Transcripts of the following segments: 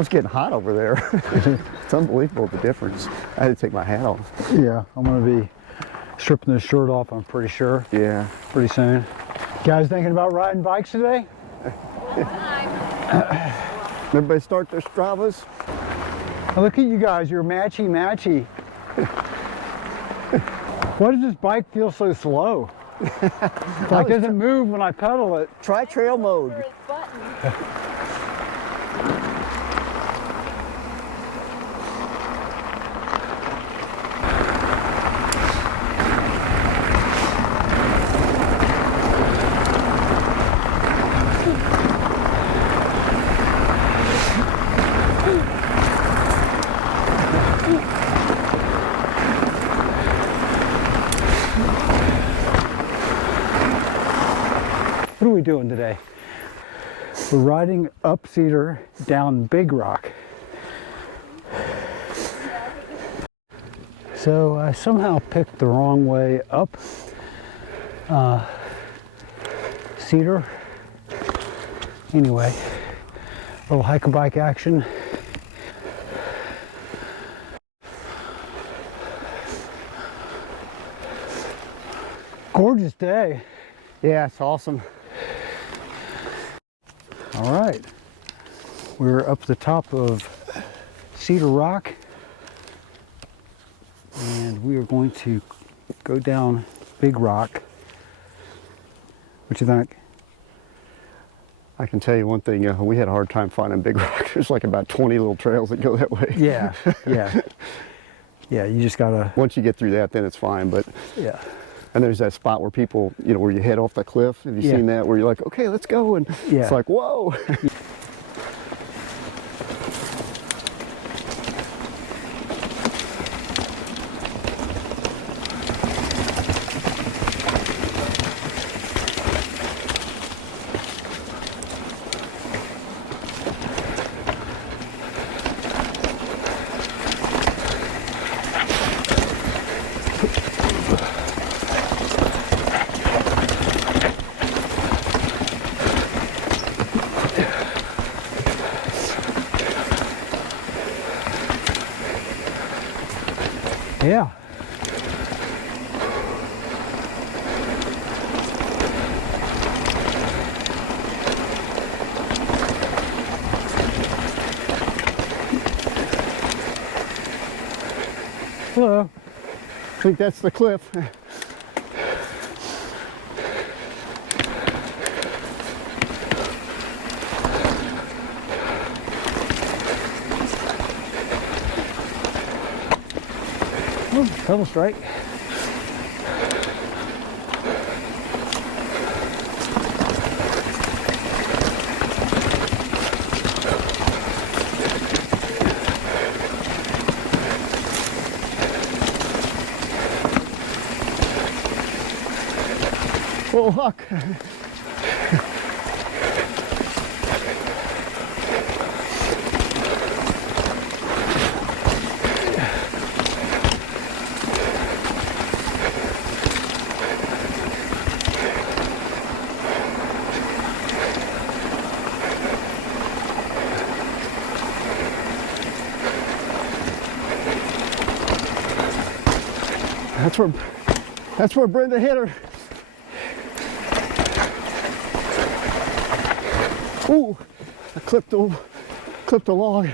was getting hot over there. It's unbelievable the difference. I had to take my hat off. Yeah, I'm gonna be stripping this shirt off, I'm pretty sure. Yeah. Pretty soon. Guys thinking about riding bikes today? Everybody start their Stravas. Oh, look at you guys, you're matchy-matchy. Why does this bike feel so slow? It's like it doesn't move when I pedal it. Try trail mode. What are we doing today? We're riding up Cedar, down Big Rock. So I somehow picked the wrong way up Cedar. Anyway, a little hike and bike action. Gorgeous day. Yeah, it's awesome. All right, we're up the top of Cedar Rock, and we are going to go down Big Rock. What you think? I can tell you one thing, we had a hard time finding Big Rock. There's like about 20 little trails that go that way. Yeah, yeah. Yeah, you just gotta... Once you get through that, then it's fine, but... Yeah. And there's that spot where people, you know, where you head off the cliff. Have you seen that? Where you're like, okay, let's go. And it's like, whoa. Yeah. Hello. I think that's the cliff. Oh, pedal strike. Oh, luck. That's where Brenda hit her. Ooh, I clipped a log.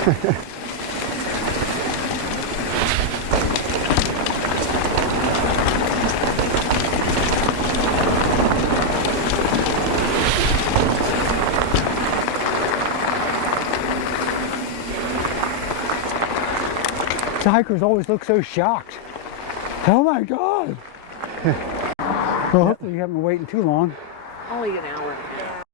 The hikers always look so shocked. Oh my God. Well, hopefully you haven't been waiting too long. Only an hour and a half.